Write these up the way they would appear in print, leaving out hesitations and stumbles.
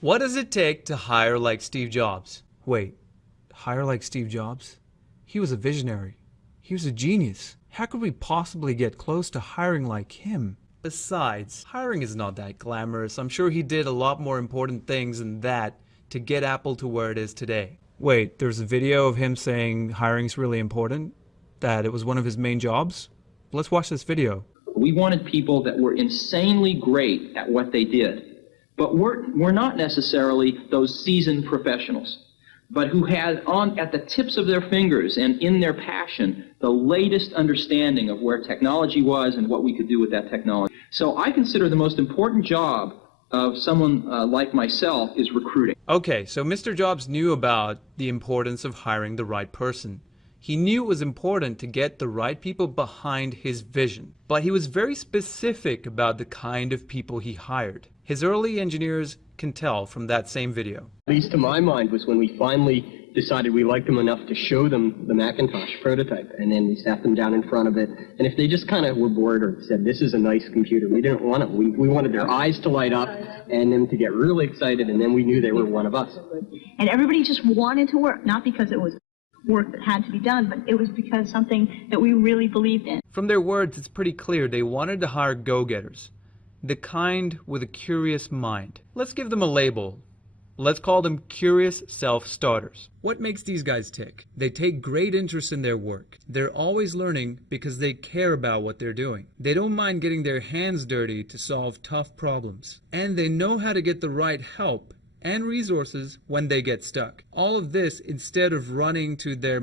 What does it take to hire like Steve Jobs? Wait, hire like Steve Jobs? He was a visionary. He was a genius. How could we possibly get close to hiring like him? Besides, hiring is not that glamorous. I'm sure he did a lot more important things than that to get Apple to where it is today. Wait, there's a video of him saying hiring's really important? That it was one of his main jobs? Let's watch this video. We wanted people that were insanely great at what they did, but we're not necessarily those seasoned professionals, but who had at the tips of their fingers and in their passion the latest understanding of where technology was and what we could do with that technology. So I consider the most important job of someone like myself is recruiting. Okay, so Mr. Jobs knew about the importance of hiring the right person. He knew it was important to get the right people behind his vision, but he was very specific about the kind of people he hired. His early engineers can tell from that same video. At least to my mind was when we finally decided we liked them enough to show them the Macintosh prototype, and then we sat them down in front of it, and if they just kind of were bored or said, this is a nice computer, we didn't want it. We wanted their eyes to light up and them to get really excited, and then we knew they were one of us. And everybody just wanted to work, not because it was work that had to be done, but it was because something that we really believed in. From their words, it's pretty clear they wanted to hire go-getters, the kind with a curious mind. Let's give them a label. Let's call them curious self-starters. What makes these guys tick? They take great interest in their work. They're always learning because they care about what they're doing. They don't mind getting their hands dirty to solve tough problems. And they know how to get the right help and resources when they get stuck. All of this instead of running to their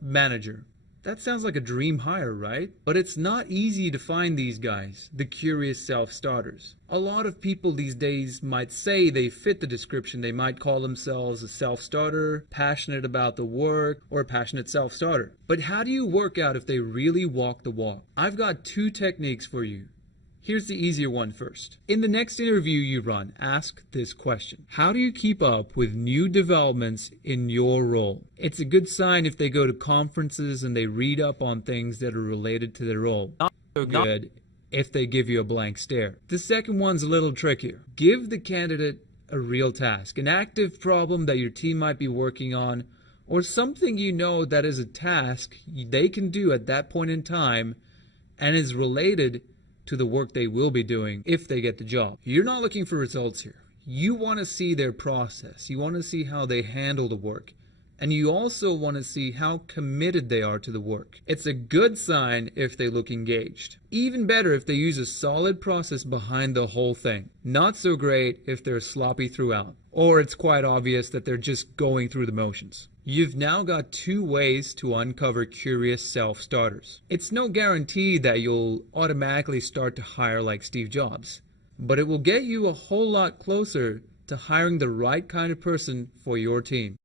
manager. That sounds like a dream hire, right? But it's not easy to find these guys, the curious self-starters. A lot of people these days might say they fit the description. They might call themselves a self-starter, passionate about the work, or a passionate self-starter. But how do you work out if they really walk the walk? I've got two techniques for you. Here's the easier one first. In the next interview you run, ask this question. How do you keep up with new developments in your role? It's a good sign if they go to conferences and they read up on things that are related to their role. Not so good if they give you a blank stare. The second one's a little trickier. Give the candidate a real task, an active problem that your team might be working on, or something you know that is a task they can do at that point in time and is related to the work they will be doing if they get the job. You're not looking for results here. You want to see their process. You want to see how they handle the work. And you also want to see how committed they are to the work. It's a good sign if they look engaged. Even better if they use a solid process behind the whole thing. Not so great if they're sloppy throughout, or it's quite obvious that they're just going through the motions. You've now got two ways to uncover curious self-starters. It's no guarantee that you'll automatically start to hire like Steve Jobs, but it will get you a whole lot closer to hiring the right kind of person for your team.